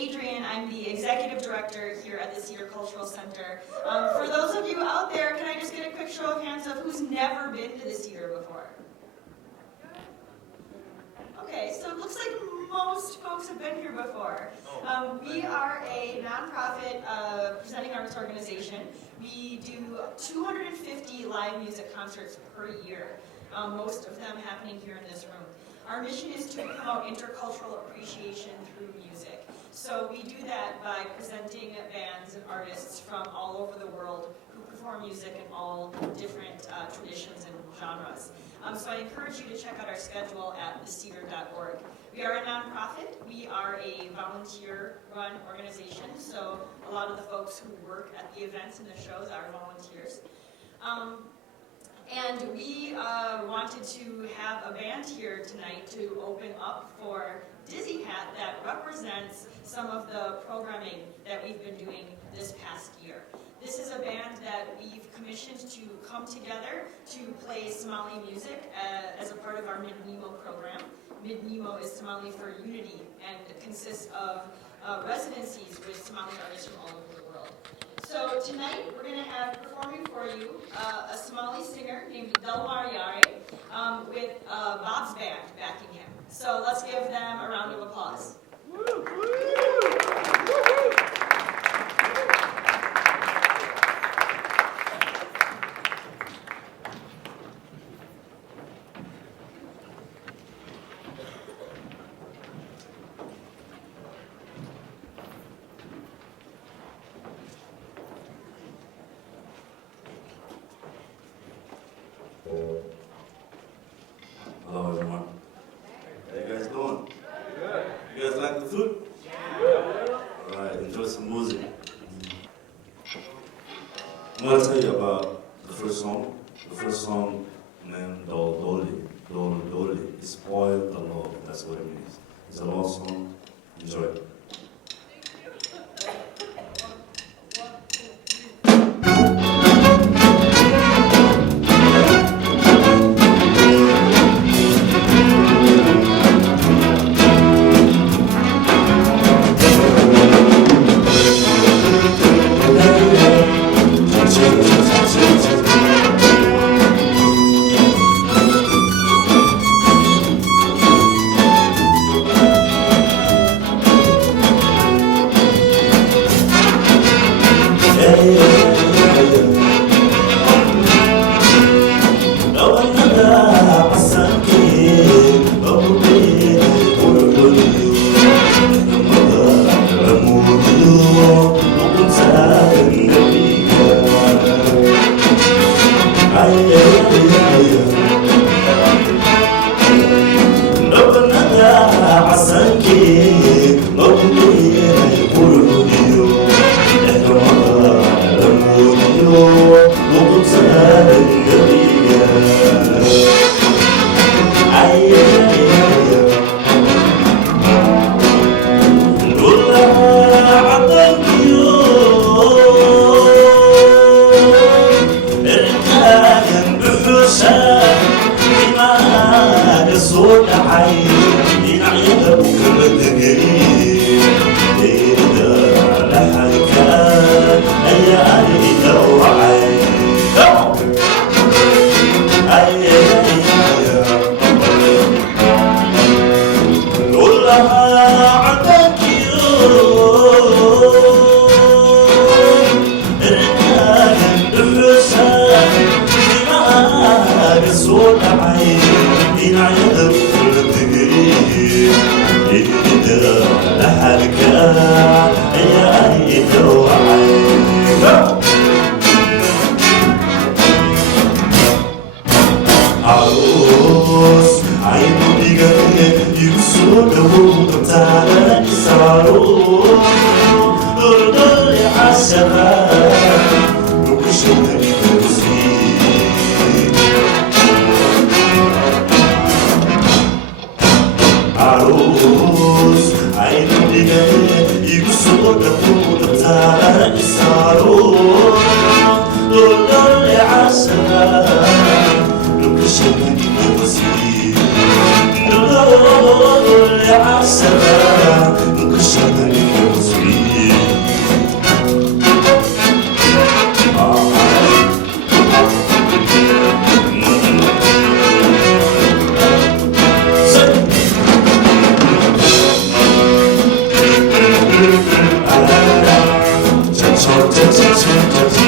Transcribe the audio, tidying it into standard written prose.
Adrian. I'm the Executive Director here at the CEDER Cultural Center. For those of you out there, can I just get a quick show of hands of who's never been to the CEDER before? Okay, so it looks like most folks have been here before. We are a nonprofit presenting arts organization. We do 250 live music concerts per year, most of them happening here in this room. Our mission is to promote intercultural appreciation through music. So we do that by presenting bands and artists from all over the world who perform music in all different traditions and genres. So I encourage you to check out our schedule at theceder.org. We are a nonprofit. We are a volunteer-run organization, so a lot of the folks who work at the events and the shows are volunteers. And we wanted to have a band here tonight to open up for Dizzy Hat that represents some of the programming that we've been doing this past year. This is a band that we've commissioned to come together to play Somali music as a part of our MINNEAPOLIS program. MINNEAPOLIS is Somali for Unity, and it consists of residencies with Somali artists from all over the world. So tonight we're going to have performing for you a Somali singer named Dalmar Yare with Bob's band backing him. So let's give them a round of applause. Hello everyone. How you guys doing? Good. You guys like the food? Yeah. Alright, enjoy some music. I'm gonna tell you about the first song. The first song named Dhooli. Dhooli. It's spoil the love. That's what it means. It's a love song. Enjoy it. عسى Thank you.